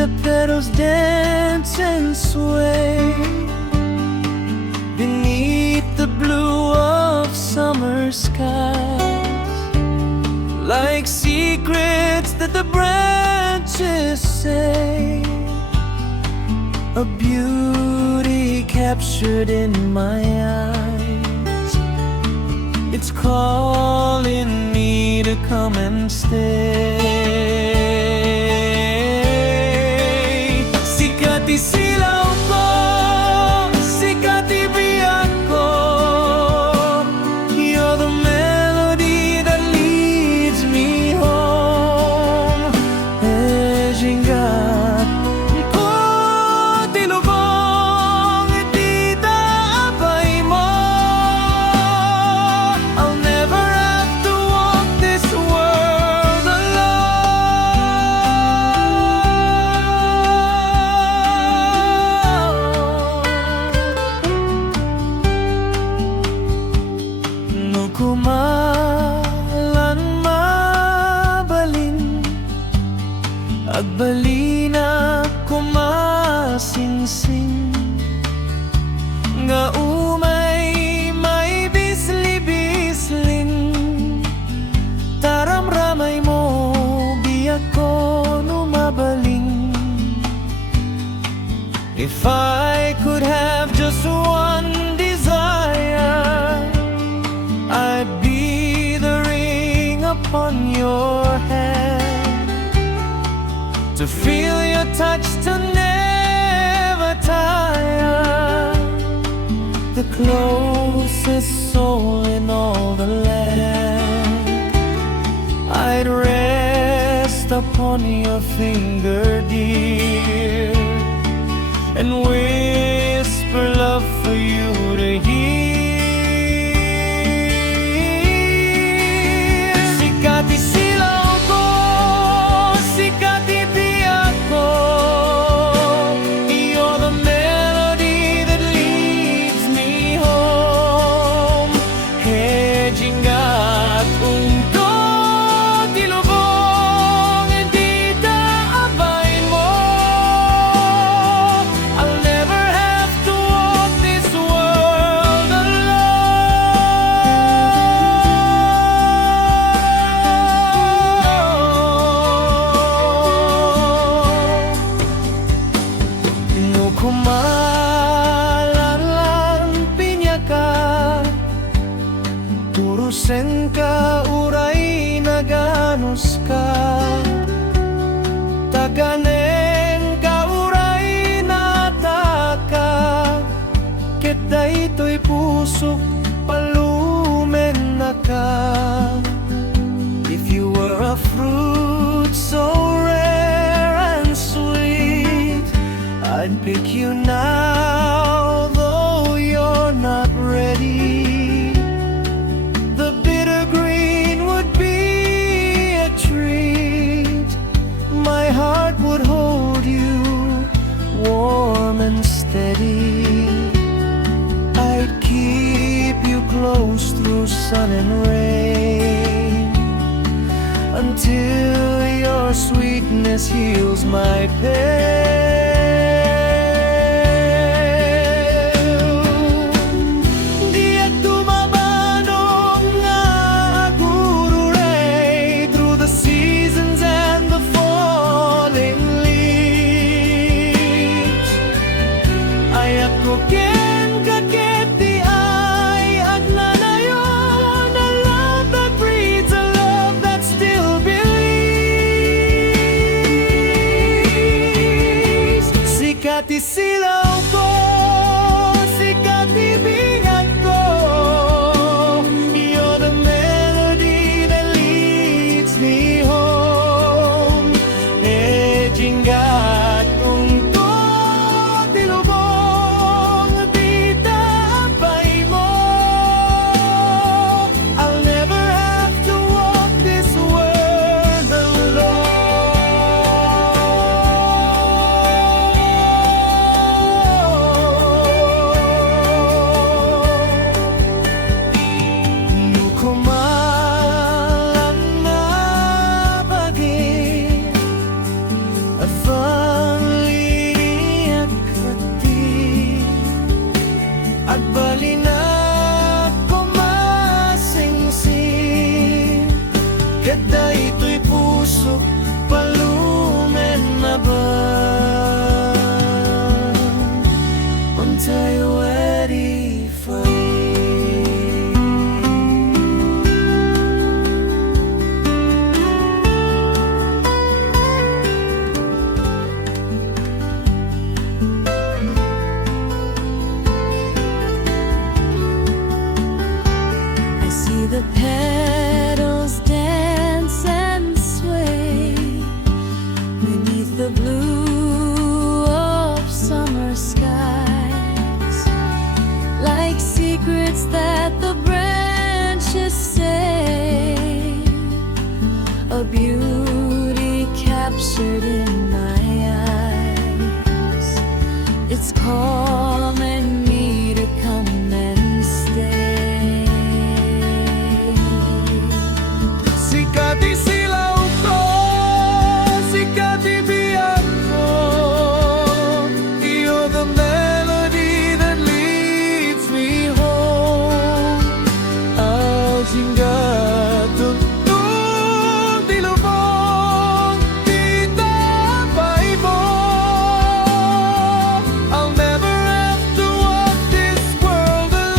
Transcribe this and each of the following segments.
the petals dance and sway beneath the blue of summer skies, like secrets that the branches say, a beauty captured in my eyes. It's calling me to come and stay. Sikati silaw ko, sikati biyak ko, you're the melody that leads me home. Ejingat ko tilubong, di taabay mo. I'll never have to walk this world alone. No kumalan mabalin, agbalina kumasinsing, nga umay may bisli-bislin, taramramay mo biyak ko numabaling. If I could have just one desire, I'd be the ring upon your hand, to feel your touch, to never tire, the closest soul in all the land. I'd rest upon your finger, dear, and whisper love for you to hear. Sikati silaw ko, sikati biyak ko, you're the melody that leads me home. Hejingat unto tilubong, di taabay mo. I'll never have to walk this world alone. Inukumalalang pinya ka, turusen ka, uray naganos ka, taganen ka, uray nataka, ket daytoy pusok palumen na ka. If you were a fruit so rare and sweet, I'd pick you now, though you're not ready. The bitter green would be a treat. My heart would hold you warm and steady. I'd keep you close through sun and rain, until your sweetness heals my pain. Diyak tumabanong nga agururay, through the seasons and the falling leaves. Ayak ko ken kaketi ay agnanayon, a love that breeds, a love that still believes. Sikati silaw ko, sikati bigat ko, you're the melody that leads me home. Ejingat unto tilubong, di taabay mo. I'll never have to walk this world alone. the petals dance and sway beneath the blue of summer skies, like secrets that the branches say, a beauty captured in my eyes. It's calling me to come and stay. Sikat isilaw ko, sikat ibiyak ko. You're the melody that leads me home. Alsingat tuntun dilubong, itabay mo. I'll never have to walk this world alone.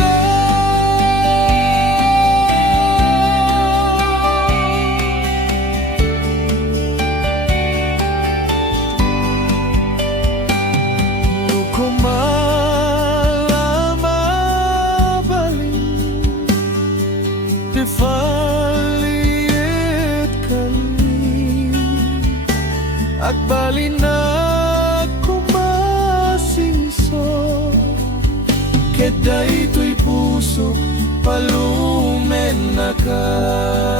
No ko malamabalik, di faliit kami, at bali na kumasingso, keday to'y puso palumen na ka.